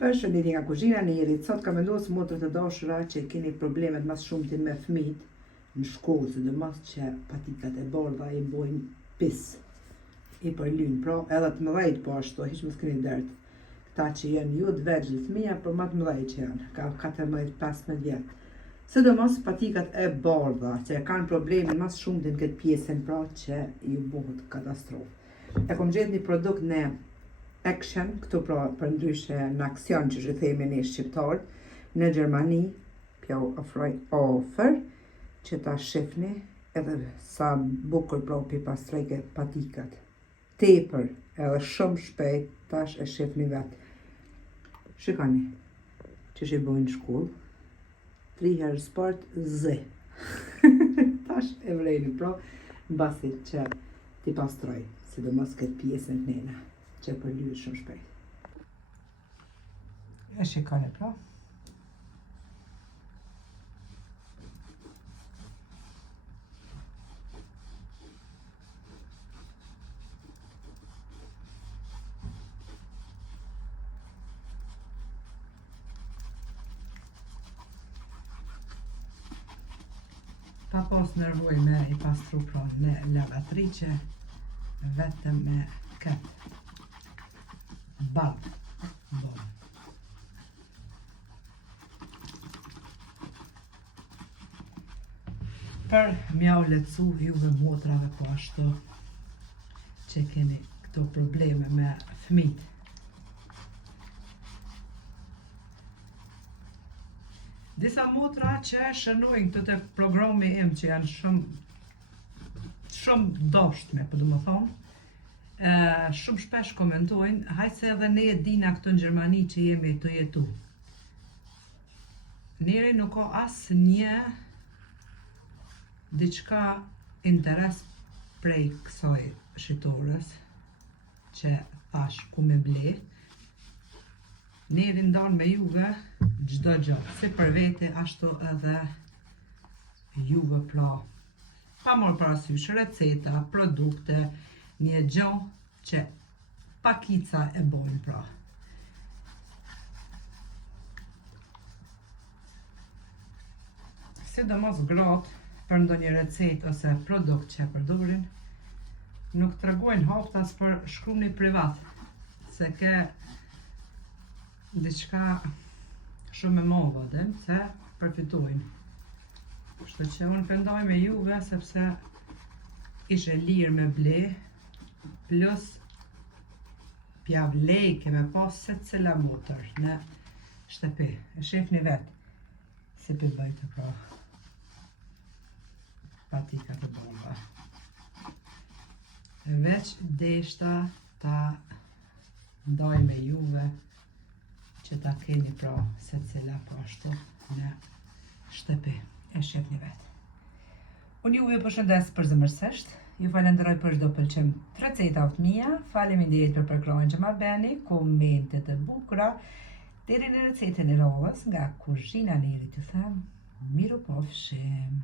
Përshëndetje nga kuzhina Nerit. Sot kam vendosur motrat e dashura që keni problemet mas shumti me fëmijët në shkollë, sidomos që patikat e bardha i bojnë pis i përlyn, pra edhe të mëdhejt po ashtu, hiç mos keni dert. Këta që janë ju të vegjël fëmija, por më të mëdhej që janë, ka 14-15 vjet. Sidomos patikat e bardha që kanë problemin mas shumti në këtë pjesën, pra që ju bëhet katastrofë. E kom gjetë një produkt në Action, këtu pra për ndryshe në aksion që që themi një shqiptar, në Gjermani, pja u ofroj ofër, që ta shifni edhe sa bukur pra pi pastrejke patikat. Tepër edhe shumë shpejt, tash e shifni vetë. Shikoni, që që i bojnë shkull, 3 herë sport, zë. Tash e vrejni pra, në basit që ti pastroj, sidomos këtë pjesën të nena, që përlyet shumë shpejt. E shikoni pra. Pa pas nervoj me i pastru pra në lavatri që vetëm me këtë balë. Për mjau lecu juve motrave po ashtu që keni këto probleme me fëmijët. Disa motra që shënojnë këtë të programi im që janë shumë dashtme, po du më thonë, shumë shpesh komentojnë, hajse edhe ne e dina këto në Gjermani që jemi të jetu. Njeri nuk ka asë një diçka interes prej kësaj shitores që thash ku me ble. Njeri ndan me juve gjdo gjatë, si për vete ashtu edhe juve pra. Pa morë parasysh receta, produkte, një gjo që pakica e bojnë pra. Sidomos gratë për ndonjë recet ose produkt që e përdorin, nuk të regojnë haftas për shkrumni privat, se ke diçka shumë e madhe dhe se përfitojnë. Kështu që unë pendoj me juve sepse ishe lirë me ble, plus pja vlejke me pas se cila motër në shtëpi. E shefni vetë se për bëjtë pra patikat e bomba. Veç deshta ta ndaj me juve që ta keni pra se cila po ashtu në shtëpi. E shefni vetë. Unë juve përshëndes përzemërsisht, ju falenderoj për çdo pëlqim të recetat mia, faleminderit për përkrahjen që ma bëni, komentet e bukura, deri në recetën e radhës nga kuzhina Nerit, ju them, miru pafshim.